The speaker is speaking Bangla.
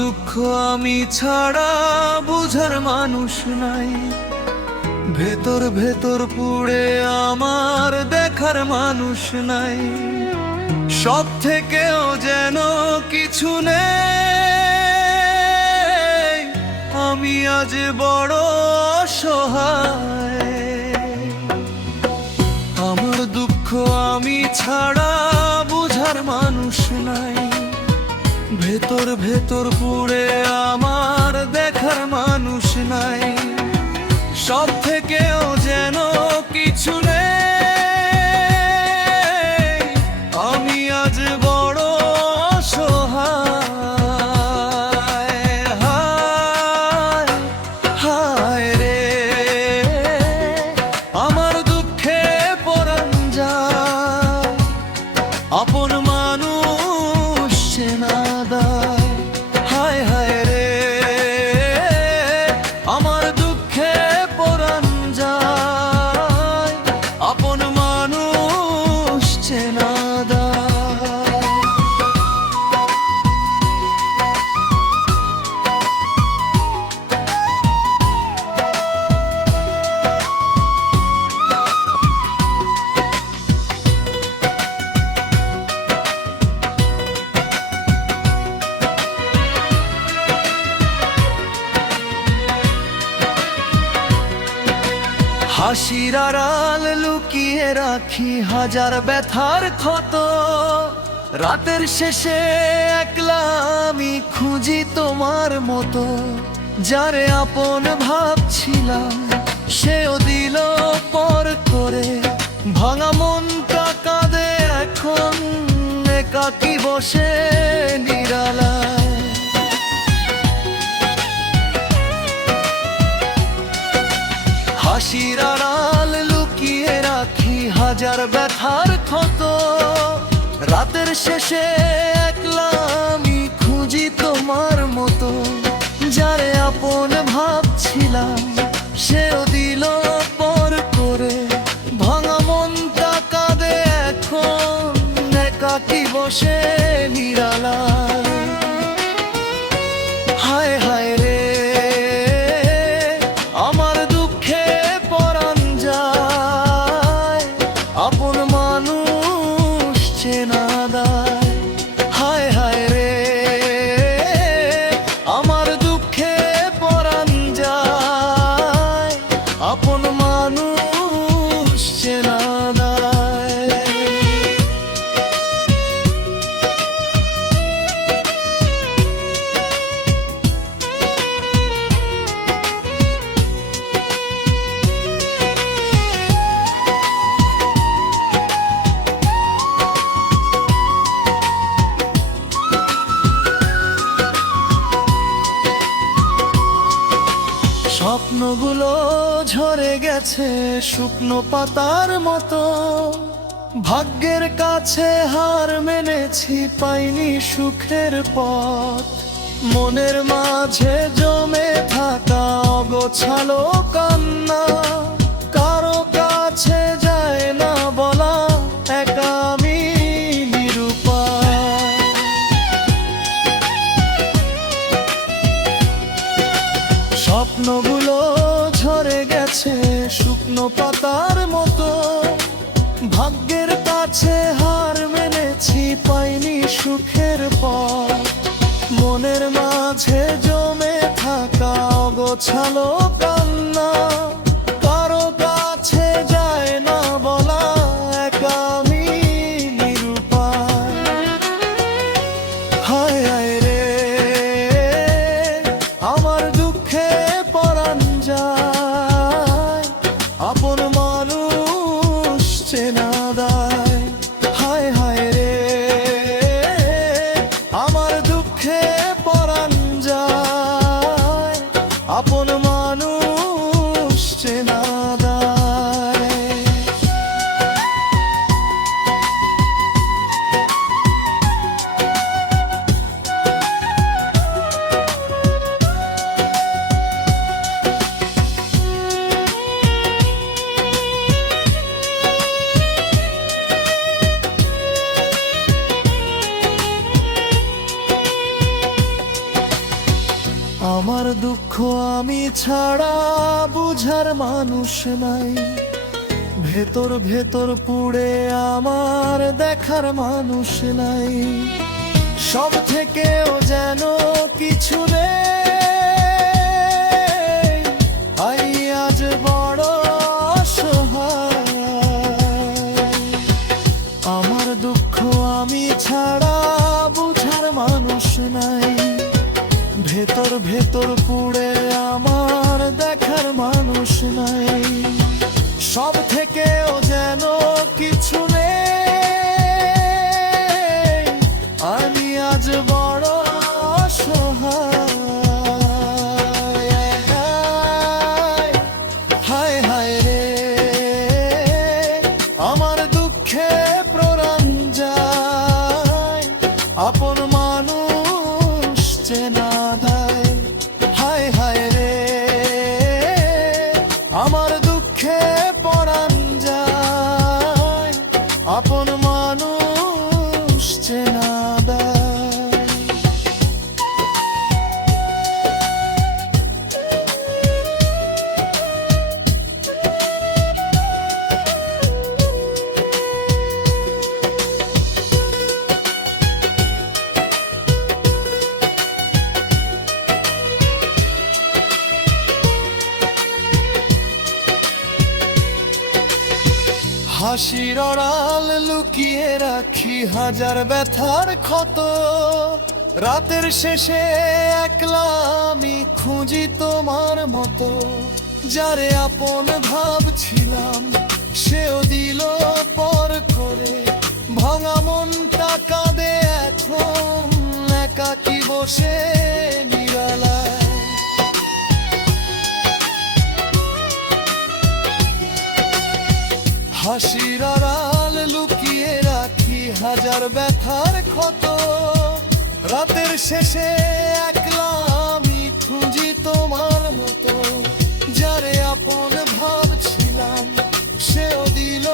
দুঃখ আমি ছাড়া বুঝার মানুষ নাই, ভেতর ভেতর পুড়ে আমার দেখার মানুষ নাই। সব থেকেও যেন কিছু নেই, আমি আজ বড় অসহায়। আমার দুঃখ আমি ছাড়া বুঝার মানুষ নাই, ভেতর ভেতর পুড়ে আমার দেখার মানুষ নাই। সব থেকেও যেন কিছু নেই, আমি আজ বড় অসহায়। হায় হায় রে, আমার দুঃখে পরাণ যায়, আপন মানুষ চেনা দায়। হায় হায় রে, আমার দুঃখে পরাণ যায়, আপন মানুষ চেনা দায়। হাসির আড়াল লুকিয়ে রাখি হাজার ব্যথার ক্ষত, রাতের শেষে একলা আমি খুঁজি তোমার মতো। যারে আপন ভাবছিলাম সেও দিল পর করে, ভাঙা মনটা কাঁদে এখন একাকী বসে নিরালায়। হাসির আড়াল লুকিয়ে রাখি হাজার ব্যথার ক্ষত, রাতের শেষে একলা আমি খুঁজি তোমার মতো। যারে আপন ভাবছিলাম সেও দিল পর করে, ভাঙা মনটা কাঁদে এখন একাকী বসে নিরালায়। হায় হায় রে, আমার দুঃখে পরাণ যায়, আপন মানুষ চেনা দায়। হায় হায় রে, আমার দুঃখে পরাণ যায়, আপন মানুষ চেনা দায়। স্বপ্নগুলো ঝরে গেছে শুকনো পাতার মতো, ভাগ্যের কাছে হার মেনেছি পাইনি সুখের পথ। মনের মাঝে জমে থাকা অগোছালো কান্না, কারো কাছে যায় না বলা, একা আমি নিরুপায়। স্বপ্নগুলো ঝরে গেছে শুকনো পাতার মতো, ভাগ্যের কাছে হার মেনেছি পাইনি সুখের পথ। মনের মাঝে জমে থাকা অগোছালো কান্না, কারো কাছে যায় না বলা, একা আমি নিরুপায়। হায় হায় রে, আমার দুঃখে পরাণ যায়, আপন মানুষ চেনা দায়। হায় হায় রে, আমার দুঃখে পরাণ যায়, আপন মানুষ ছাড়া বুঝার মানুষ নাই, ভেতর ভেতর পুড়ে আমার দেখার মানুষ নাই। সব থেকেও যেন কিছু নেই, আজ বড় অসহায়। আমার দুঃখ আমি ছাড়া বুঝার মানুষ নাই, ভেতর ভেতর পুড়ে আমার দেখার মানুষ নাই। সব থেকেও যেন কিছু নেই, আমি আজ বড় অসহায়। হায় হায় রে, আমার দুঃখে প্রাণ যায়, আপন মানুষ চেনা দেয়। হায় হায় রে, আমার দুঃখে পরাণ যায়, আপন মানুষ চেনা দেয়। হাসির আড়াল লুকিয়ে রাখি হাজার ব্যথার ক্ষত, রাতের শেষে একলা আমি খুঁজি তোমার মতো। যারে আপন ভাবছিলাম সেও দিল পর করে, ভাঙা মনটা কাঁদে এখন একাকী বসে নিরালায়। হাসির আড়াল লুকিয়ে রাখি হাজার ব্যথার ক্ষত, রাতের শেষে একলা আমি খুঁজি তোমার মতো। যারে আপন ভাবছিলাম সেও দিল